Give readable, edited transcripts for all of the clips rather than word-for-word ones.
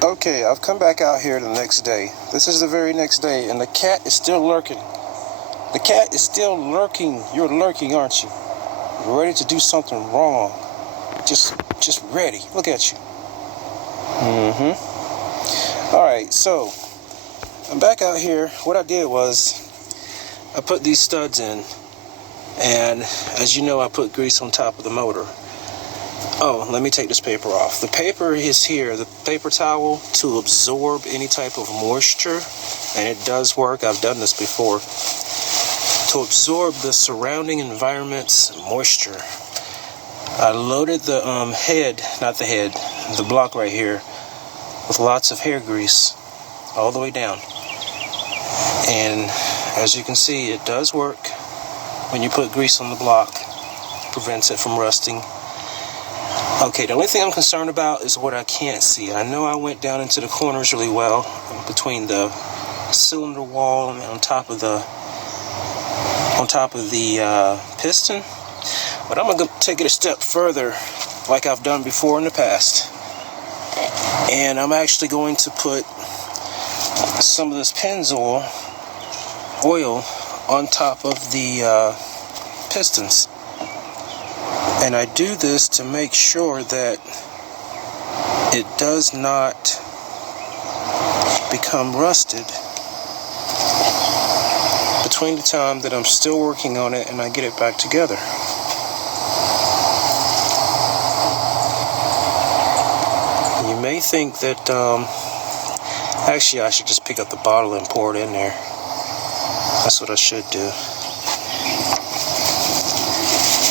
Okay, I've come back out here the next day. This is the very next day, and the cat is still lurking. The cat is still lurking. You're lurking, aren't you? You're ready to do something wrong. Just ready. Look at you. Alright, so I'm back out here. What I did was I put these studs in, and as you know, I put grease on top of the motor. Oh, let me take this paper off. The paper is here, the paper towel, to absorb any type of moisture, and it does work. I've done this before. To absorb the surrounding environment's moisture. I loaded the the block right here, with lots of hair grease all the way down. And as you can see, it does work. When you put grease on the block, it prevents it from rusting. Okay, the only thing I'm concerned about is what I can't see. I know I went down into the corners really well, between the cylinder wall and on top of the piston. But I'm going to take it a step further, like I've done before in the past. And I'm actually going to put some of this Pennzoil oil on top of the pistons. And I do this to make sure that it does not become rusted between the time that I'm still working on it and I get it back together. You may think that, actually I should just pick up the bottle and pour it in there. That's what I should do.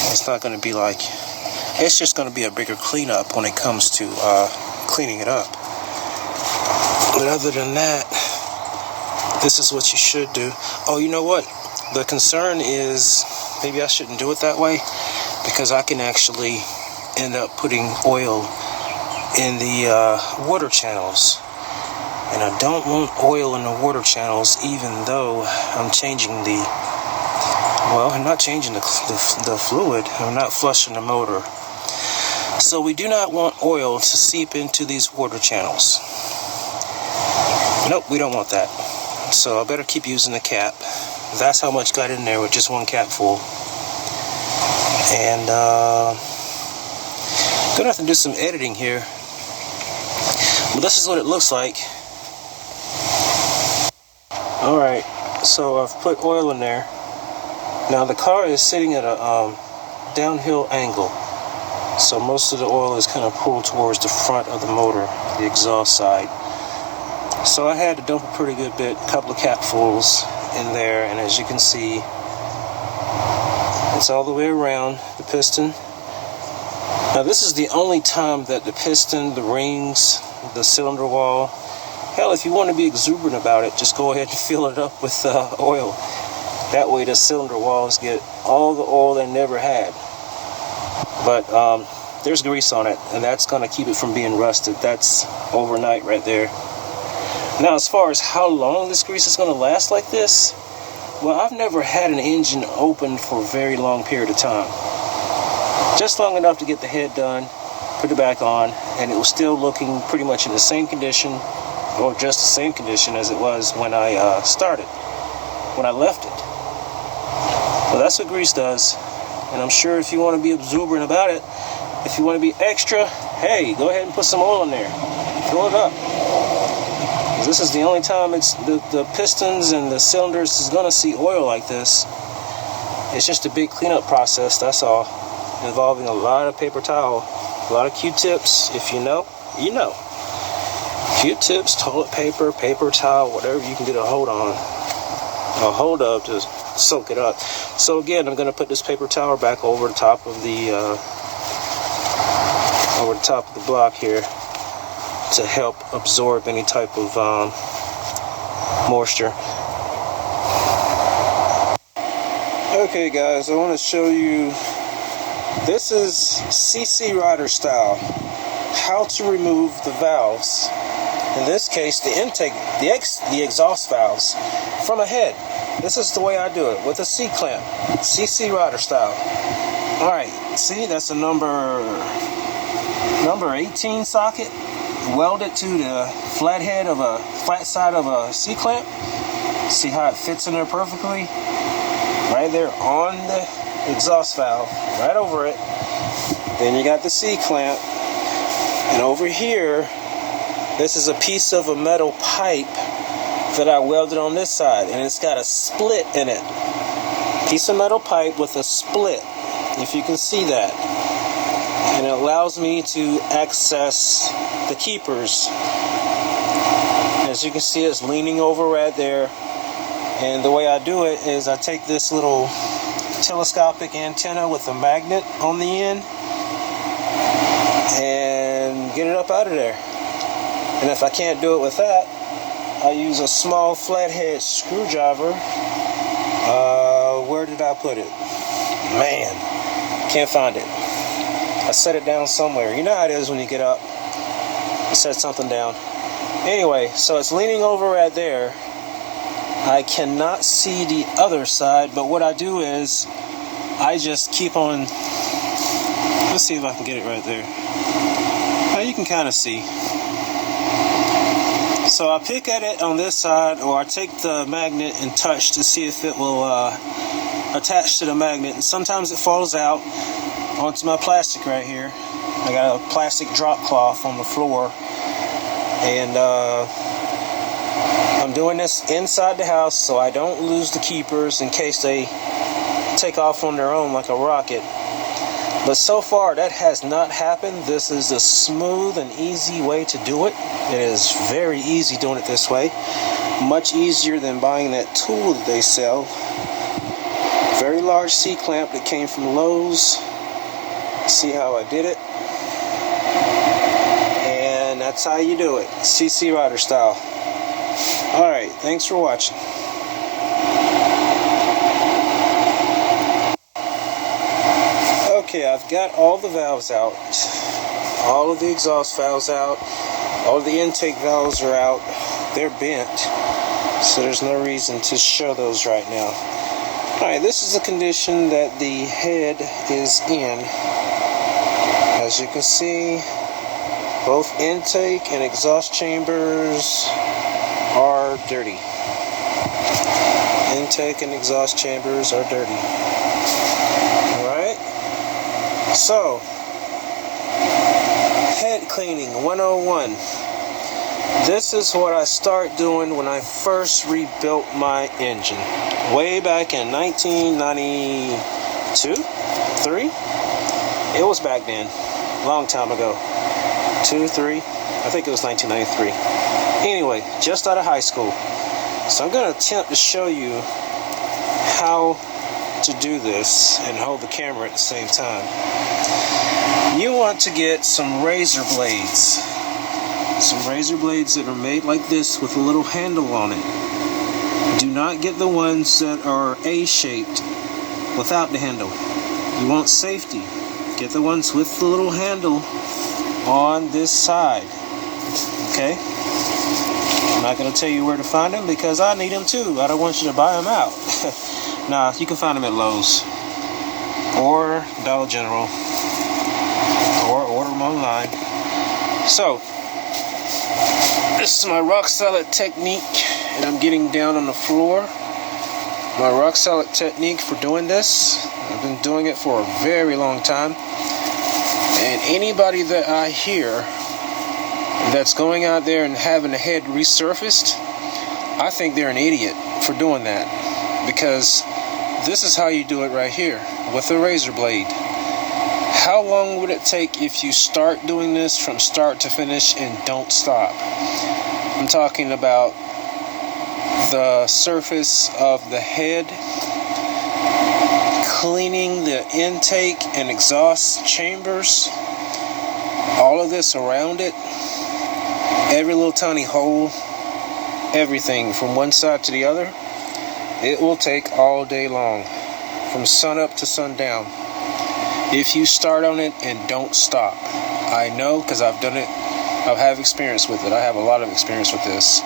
It's not going to be like, it's just going to be a bigger cleanup when it comes to cleaning it up. But other than that, this is what you should do. Oh, you know what? The concern is maybe I shouldn't do it that way, because I can actually end up putting oil in the water channels. And I don't want oil in the water channels, even though I'm changing I'm not changing the fluid. I'm not flushing the motor. So we do not want oil to seep into these water channels. Nope, we don't want that. So I better keep using the cap. That's how much got in there with just one cap full. And gonna have to do some editing here. But this is what it looks like. Alright, so I've put oil in there. Now the car is sitting at a downhill angle, so most of the oil is kind of pulled towards the front of the motor, the exhaust side. So I had to dump a pretty good bit, a couple of capfuls in there, and as you can see, it's all the way around the piston. Now this is the only time that the piston, the rings, the cylinder wall, hell, if you want to be exuberant about it, just go ahead and fill it up with oil. That way the cylinder walls get all the oil they never had. But there's grease on it, and that's going to keep it from being rusted. That's overnight right there. Now, as far as how long this grease is going to last like this, well, I've never had an engine open for a very long period of time. Just long enough to get the head done, put it back on, and it was still looking pretty much in the same condition, or just the same condition as it was when I started, when I left it. Well, that's what grease does. And I'm sure if you want to be exuberant about it, if you want to be extra, hey, go ahead and put some oil in there. Fill it up. This is the only time it's the pistons and the cylinders is going to see oil like this. It's just a big cleanup process, that's all. Involving a lot of paper towel, a lot of Q-tips. If you know, you know. Q-tips, toilet paper, paper towel, whatever you can get a hold of to soak it up. So again, I'm going to put this paper towel back over the top of the block here to help absorb any type of moisture. Okay guys, I want to show you, this is CC Rider style, how to remove the valves, in this case the intake, the exhaust valves from a head. This is the way I do it, with a C-clamp, CC Rider style. Alright, see, that's a number 18 socket. weld it to the flat side of a C-clamp. See how it fits in there perfectly? Right there on the exhaust valve, right over it. Then you got the C-clamp. And over here, this is a piece of a metal pipe that I welded on this side, and it's got a split in it. Piece of metal pipe with a split, if you can see that. And it allows me to access the keepers. As you can see, it's leaning over right there. And the way I do it is I take this little telescopic antenna with a magnet on the end and get it up out of there. And if I can't do it with that, I use a small flathead screwdriver. Where did I put it? Man, can't find it. I set it down somewhere. You know how it is when you get up. You set something down. Anyway, so it's leaning over right there. I cannot see the other side, but what I do is I just keep on. Let's see if I can get it right there. Now you can kind of see. So I pick at it on this side, or I take the magnet and touch to see if it will attach to the magnet. And sometimes it falls out onto my plastic right here. I got a plastic drop cloth on the floor, and I'm doing this inside the house so I don't lose the keepers in case they take off on their own like a rocket. But so far that has not happened. This is a smooth and easy way to do it. It is very easy doing it this way. Much easier than buying that tool that they sell. Very large C-clamp that came from Lowe's. See how I did it? And that's how you do it. CC Rider style. Alright, thanks for watching. Okay, I've got all the valves out. All of the exhaust valves out. All of the intake valves are out. They're bent, so there's no reason to show those right now. Alright, this is the condition that the head is in. As you can see, both intake and exhaust chambers are dirty. Intake and exhaust chambers are dirty. Alright? So, head cleaning 101. This is what I start doing when I first rebuilt my engine. Way back in 1992? 3? It was back then. Long time ago. 2, 3? I think it was 1993. Anyway, just out of high school. So I'm going to attempt to show you how to do this and hold the camera at the same time. You want to get some razor blades. Some razor blades that are made like this with a little handle on it. Do not get the ones that are A-shaped without the handle. You want safety. Get the ones with the little handle on this side. Okay? I'm not going to tell you where to find them because I need them too. I don't want you to buy them out. Nah, you can find them at Lowe's or Dollar General or order them online. So, this is my rock solid technique, and I'm getting down on the floor. My rock solid technique for doing this. I've been doing it for a very long time. And anybody that I hear that's going out there and having a head resurfaced, I think they're an idiot for doing that. Because this is how you do it right here with a razor blade. How long would it take if you start doing this from start to finish and don't stop? I'm talking about the surface of the head, cleaning the intake and exhaust chambers, all of this around it, every little tiny hole, everything from one side to the other. It will take all day long, from sun up to sundown, if you start on it and don't stop. I know because I've done it. I have experience with it. I have a lot of experience with this.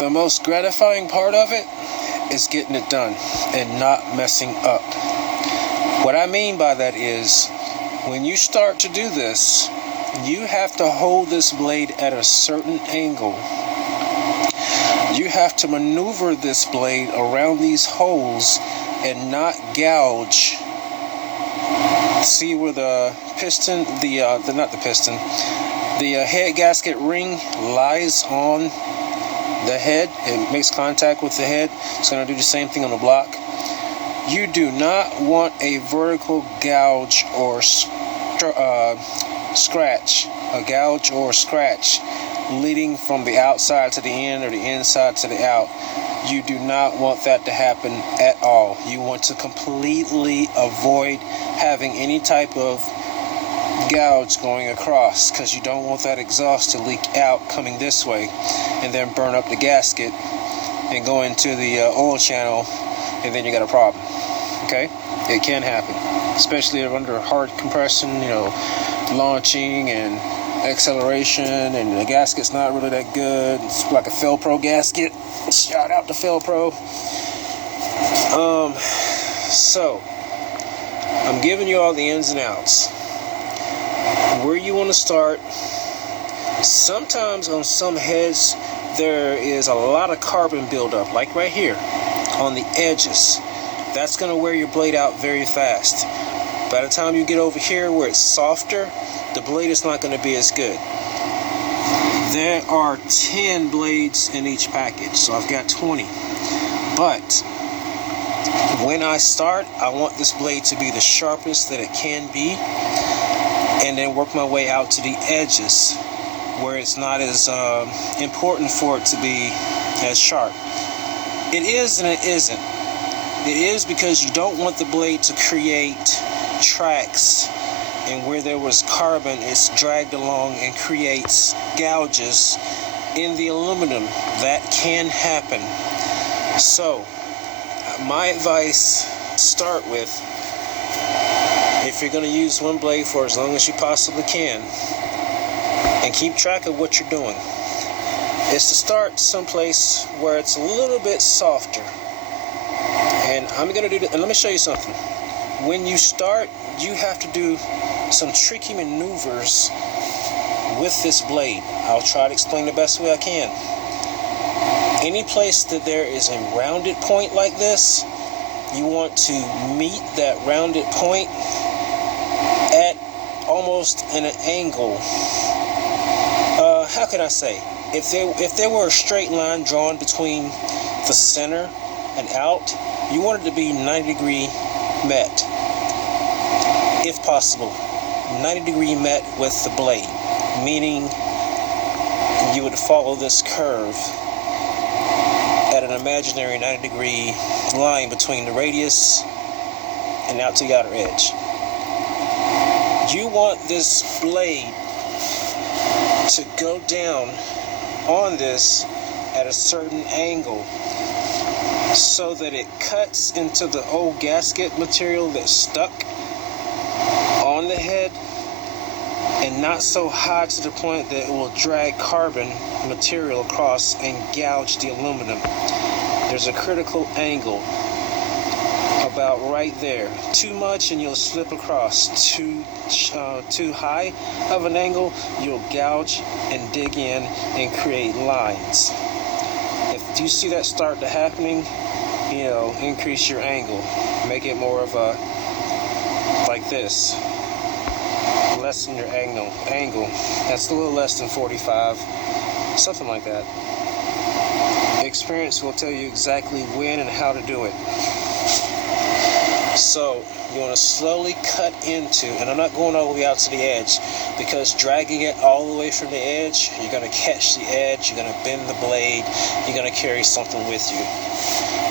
The most gratifying part of it is getting it done and not messing up. What I mean by that is, when you start to do this, you have to hold this blade at a certain angle. You have to maneuver this blade around these holes and not gouge. See where the piston, the head gasket ring lies on the head. It makes contact with the head. It's going to do the same thing on the block. You do not want a vertical gouge or scratch. A gouge or scratch leading from the outside to the in or the inside to the out. You do not want that to happen at all. You want to completely avoid having any type of gouge going across, because you don't want that exhaust to leak out coming this way and then burn up the gasket and go into the oil channel, and then you got a problem. Okay? It can happen, especially under hard compression, launching and acceleration, and the gasket's not really that good. It's like a Felpro gasket. Shout out to Felpro. So I'm giving you all the ins and outs, where you want to start. Sometimes on some heads there is a lot of carbon buildup, like right here on the edges. That's going to wear your blade out very fast. By the time you get over here where it's softer, the blade is not going to be as good. There are 10 blades in each package, so I've got 20. But when I start, I want this blade to be the sharpest that it can be, and then work my way out to the edges where it's not as important for it to be as sharp. It is and it isn't. It is because you don't want the blade to create tracks, and where there was carbon, it's dragged along and creates gouges in the aluminum. That can happen. So my advice to start with, if you're going to use one blade for as long as you possibly can and keep track of what you're doing, is to start someplace where it's a little bit softer. And I'm going to do that, and let me show you something. When you start, you have to do some tricky maneuvers with this blade. I'll try to explain the best way I can. Any place that there is a rounded point like this, you want to meet that rounded point at almost an angle. How can I say? If there were a straight line drawn between the center and out, you want it to be 90-degree met, if possible. 90-degree met with the blade, meaning you would follow this curve at an imaginary 90-degree line between the radius and out to the outer edge. You want this blade to go down on this at a certain angle so that it cuts into the old gasket material that's stuck on the head, and not so high to the point that it will drag carbon material across and gouge the aluminum. There's a critical angle about right there. Too much and you'll slip across. Too high of an angle, you'll gouge and dig in and create lines. If you see that start to happening, increase your angle. Make it more of a, like this. Lessen your angle. That's a little less than 45, something like that. Experience will tell you exactly when and how to do it. So you want to slowly cut into, and I'm not going all the way out to the edge, because dragging it all the way from the edge, you're going to catch the edge, you're going to bend the blade, you're going to carry something with you.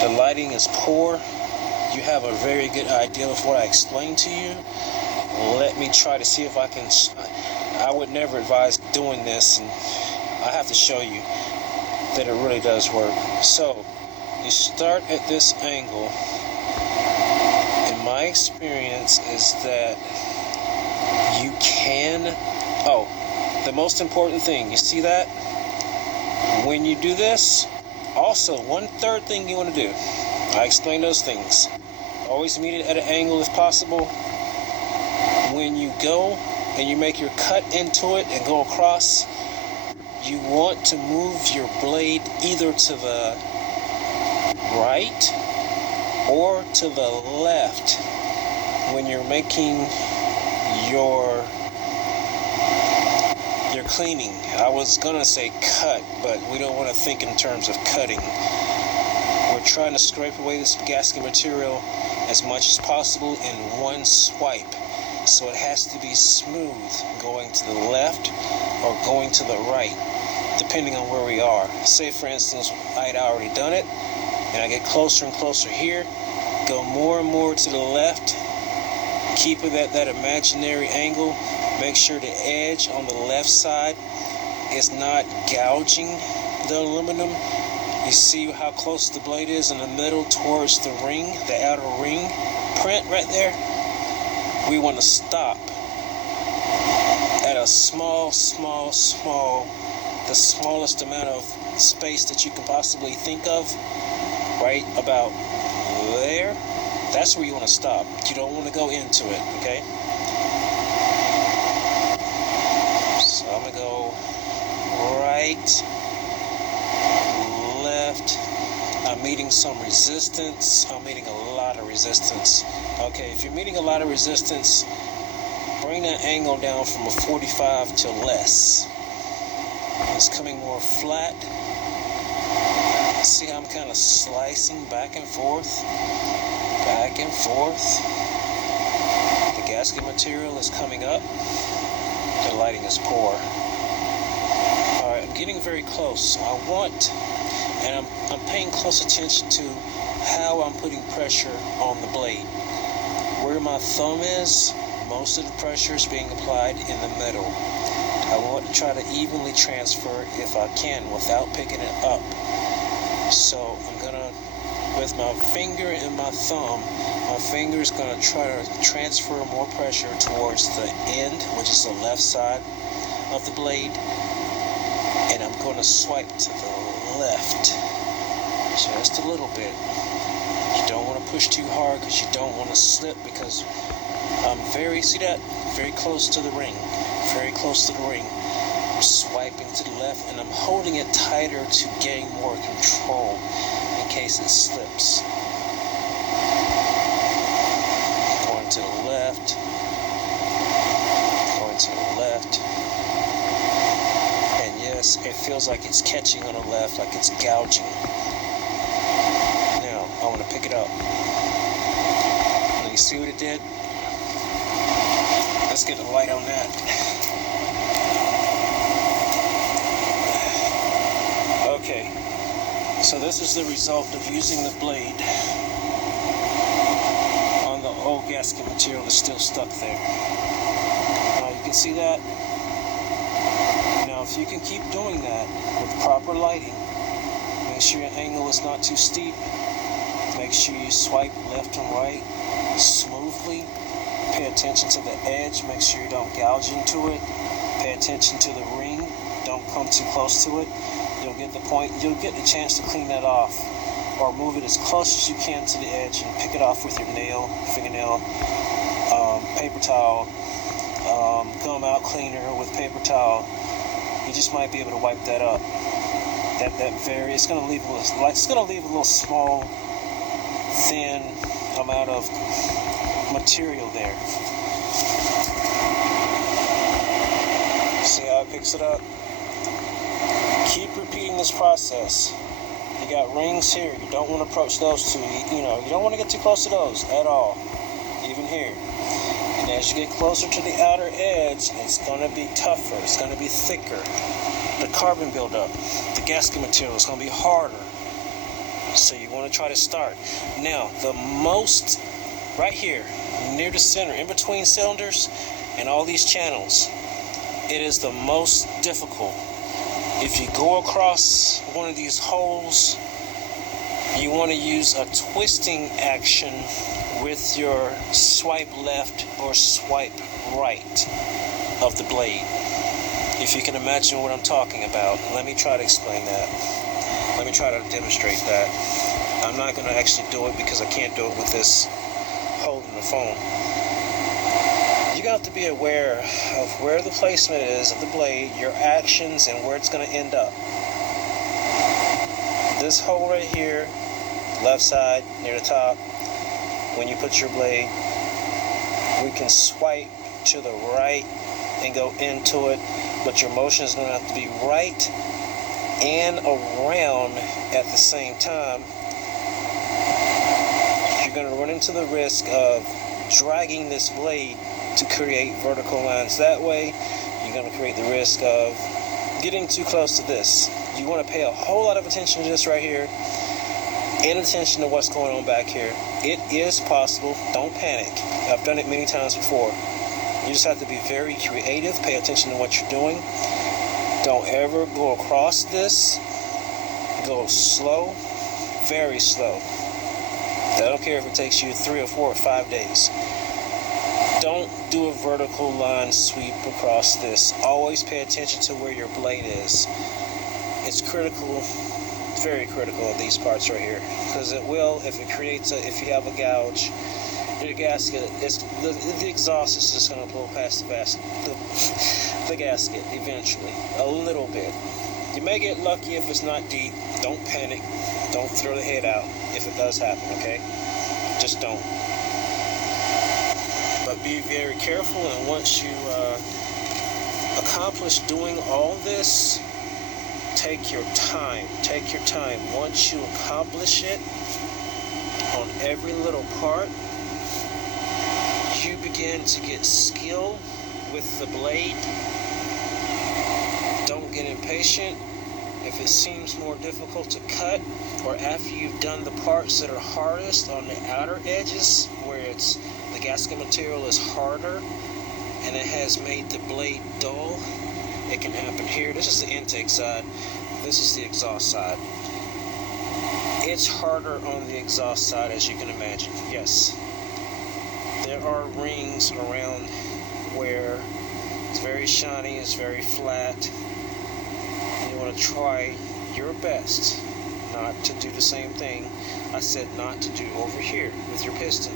The lighting is poor. You have a very good idea of what I explained to you. Let me try to see if I can. I would never advise doing this, and I have to show you that it really does work. So you start at this angle, and my experience is that you can. The most important thing, you see that? When you do this, also one third thing you want to do, I explain those things. Always meet it at an angle if possible. When you go and you make your cut into it and go across, you want to move your blade either to the right or to the left when you're making your cleaning. I was gonna say cut, but we don't want to think in terms of cutting. We're trying to scrape away this gasket material as much as possible in one swipe, so it has to be smooth going to the left or going to the right, depending on where we are. Say for instance I'd already done it and I get closer and closer here, go more and more to the left, keep it at that imaginary angle. Make sure the edge on the left side is not gouging the aluminum. You see how close the blade is in the middle towards the ring, the outer ring print right there? We want to stop at a small, the smallest amount of space that you can possibly think of, right about there. That's where you want to stop. You don't want to go into it, okay? So I'm going to go right, left. I'm meeting some resistance. I'm meeting a lot of resistance. Okay, if you're meeting a lot of resistance, bring that angle down from a 45 to less. It's coming more flat. See how I'm kind of slicing back and forth, back and forth. The gasket material is coming up. The lighting is poor. Alright, I'm getting very close. I want, and I'm paying close attention to how I'm putting pressure on the blade. Where my thumb is, most of the pressure is being applied in the middle. I want to try to evenly transfer if I can without picking it up. So I'm gonna, with my finger and my thumb, my finger is gonna try to transfer more pressure towards the end, which is the left side of the blade, and I'm gonna swipe to the left, just a little bit. You don't want to push too hard because you don't want to slip, because I'm very close to the ring, very close to the ring. I'm swiping to the left and I'm holding it tighter to gain more control in case it slips. Going to the left, going to the left, and yes, it feels like it's catching on the left, like it's gouging. Now I want to pick it up. Now you see what it did? Let's get the light on that. Okay, so this is the result of using the blade on the old gasket material that's still stuck there. Now you can see that. Now if you can keep doing that with proper lighting, make sure your angle is not too steep, make sure you swipe left and right smoothly, pay attention to the edge, make sure you don't gouge into it, pay attention to the ring, don't come too close to it. You'll get the point, you'll get the chance to clean that off, or move it as close as you can to the edge and pick it off with your nail, fingernail, paper towel, gum out cleaner with paper towel. You just might be able to wipe that up. It's gonna leave a little small, thin amount of material there. See how it picks it up? Keep repeating this process. You got rings here. You don't want to approach those two. You don't want to get too close to those at all, even here. And as you get closer to the outer edge, it's going to be tougher. It's going to be thicker. The carbon buildup, the gasket material is going to be harder. So you want to try to start. Now, the most, right here, near the center, in between cylinders and all these channels, it is the most difficult. If you go across one of these holes, you want to use a twisting action with your swipe left or swipe right of the blade. If you can imagine what I'm talking about, let me try to explain that. Let me try to demonstrate that. I'm not going to actually do it because I can't do it with this holding the phone. you have to be aware of where the placement is of the blade, your actions, and where it's going to end up. This hole right here, left side, near the top, when you put your blade, we can swipe to the right and go into it, but your motion is going to have to be right and around at the same time. You're going to run into the risk of dragging this blade to create vertical lines. That way, you're going to create the risk of getting too close to this. You want to pay a whole lot of attention to this right here, and attention to what's going on back here. It is possible. Don't panic. I've done it many times before. You just have to be very creative. Pay attention to what you're doing. Don't ever go across this. Go slow, very slow. I don't care if it takes you 3 or 4 or 5 days. Don't do a vertical line sweep across this. Always pay attention to where your blade is. It's critical, very critical of these parts right here, because it will, if you have a gouge, your gasket, the exhaust is just going to blow past the gasket eventually, a little bit. You may get lucky if it's not deep. Don't panic. Don't throw the head out if it does happen, okay? Just don't. But be very careful, and once you accomplish doing all this, take your time. Take your time. Once you accomplish it on every little part, you begin to get skill with the blade. Don't get impatient. If it seems more difficult to cut, or after you've done the parts that are hardest on the outer edges, where the gasket material is harder and it has made the blade dull, it can happen here. This is the intake side. This is the exhaust side. It's harder on the exhaust side, as you can imagine. Yes. There are rings around where it's very shiny, it's very flat. You want to try your best not to do the same thing I said not to do over here with your piston.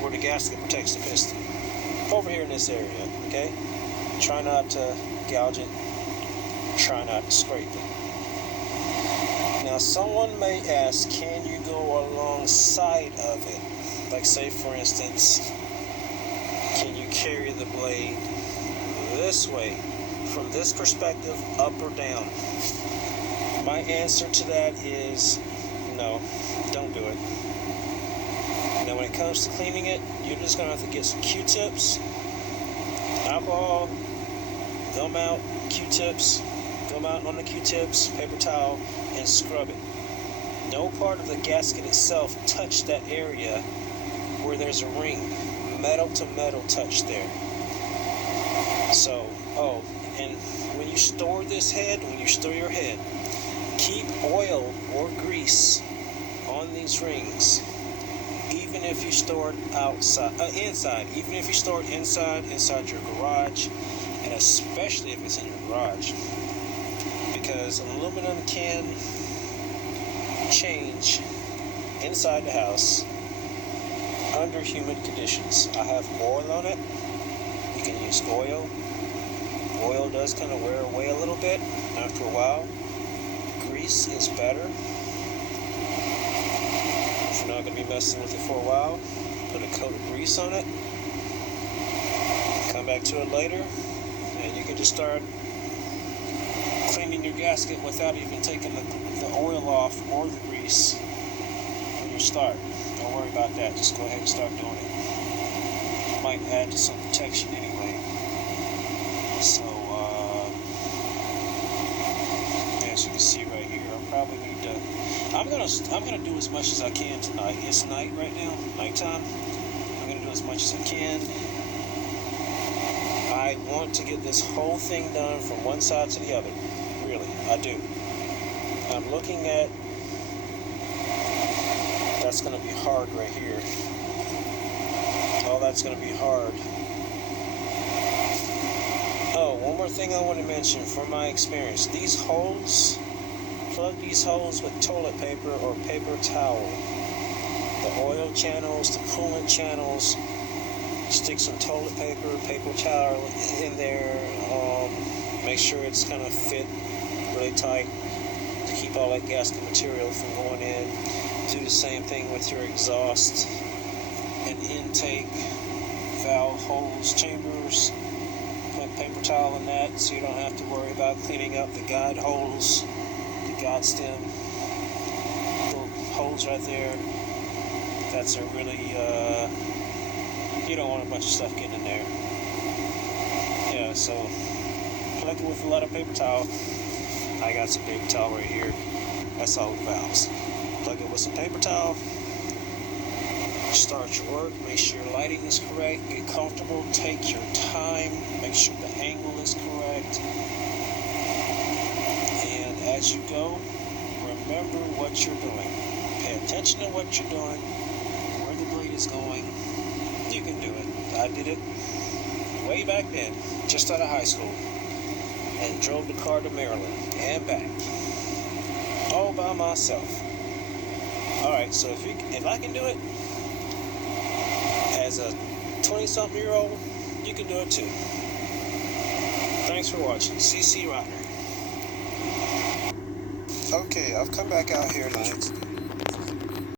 Where the gasket protects the piston. Over here in this area, okay? Try not to gouge it. Try not to scrape it. Now, someone may ask, can you go alongside of it? Like, say, for instance, can you carry the blade this way, from this perspective, up or down? My answer to that is no, don't do it. Now, when it comes to cleaning it, you're just going to have to get some Q-tips, alcohol, gum out, Q-tips, gum out on the Q-tips, paper towel, and scrub it. No part of the gasket itself touch that area where there's a ring. Metal to metal touch there. So, and when you store this head, when you store your head, keep oil or grease on these rings. Even if you store it inside, even if you store it inside your garage, and especially if it's in your garage, because aluminum can change inside the house under humid conditions. I have oil on it. You can use oil. Oil does kind of wear away a little bit after a while. Grease is better. If you're not going to be messing with it for a while, put a coat of grease on it. Come back to it later, and you can just start cleaning your gasket without even taking the oil off or the grease when you start. Don't worry about that. Just go ahead and start doing it. Might add to some protection anyway. So, as you can see right here, I probably need to. I'm gonna do as much as I can tonight. It's night right now, nighttime. I'm gonna do as much as I can. I want to get this whole thing done from one side to the other. Really, I do. I'm looking at. That's gonna be hard right here. Oh, that's gonna be hard. Oh, one more thing I want to mention from my experience. These holes, plug these holes with toilet paper or paper towel. The oil channels, the coolant channels. Stick some toilet paper, paper towel in there. Make sure it's kind of fit really tight to keep all that gasket material from going in. Do the same thing with your exhaust and intake valve holes, chambers. Put paper towel in that so you don't have to worry about cleaning up the guide holes, the guide stem, little holes right there. That's a really, you don't want a bunch of stuff getting in there. Yeah, so plug it with a lot of paper towel. I got some paper towel right here. That's all the valves. Plug it with some paper towel. Start your work. Make sure your lighting is correct. Get comfortable. Take your time. Make sure the angle is correct. And as you go, remember what you're doing. Pay attention to what you're doing, where the blade is going. You can do it. I did it way back then, just out of high school, and drove the car to Maryland and back, all by myself. All right, so if I can do it, as a 20-something-year-old, you can do it too. Thanks for watching. CC Rider. Okay, I've come back out here to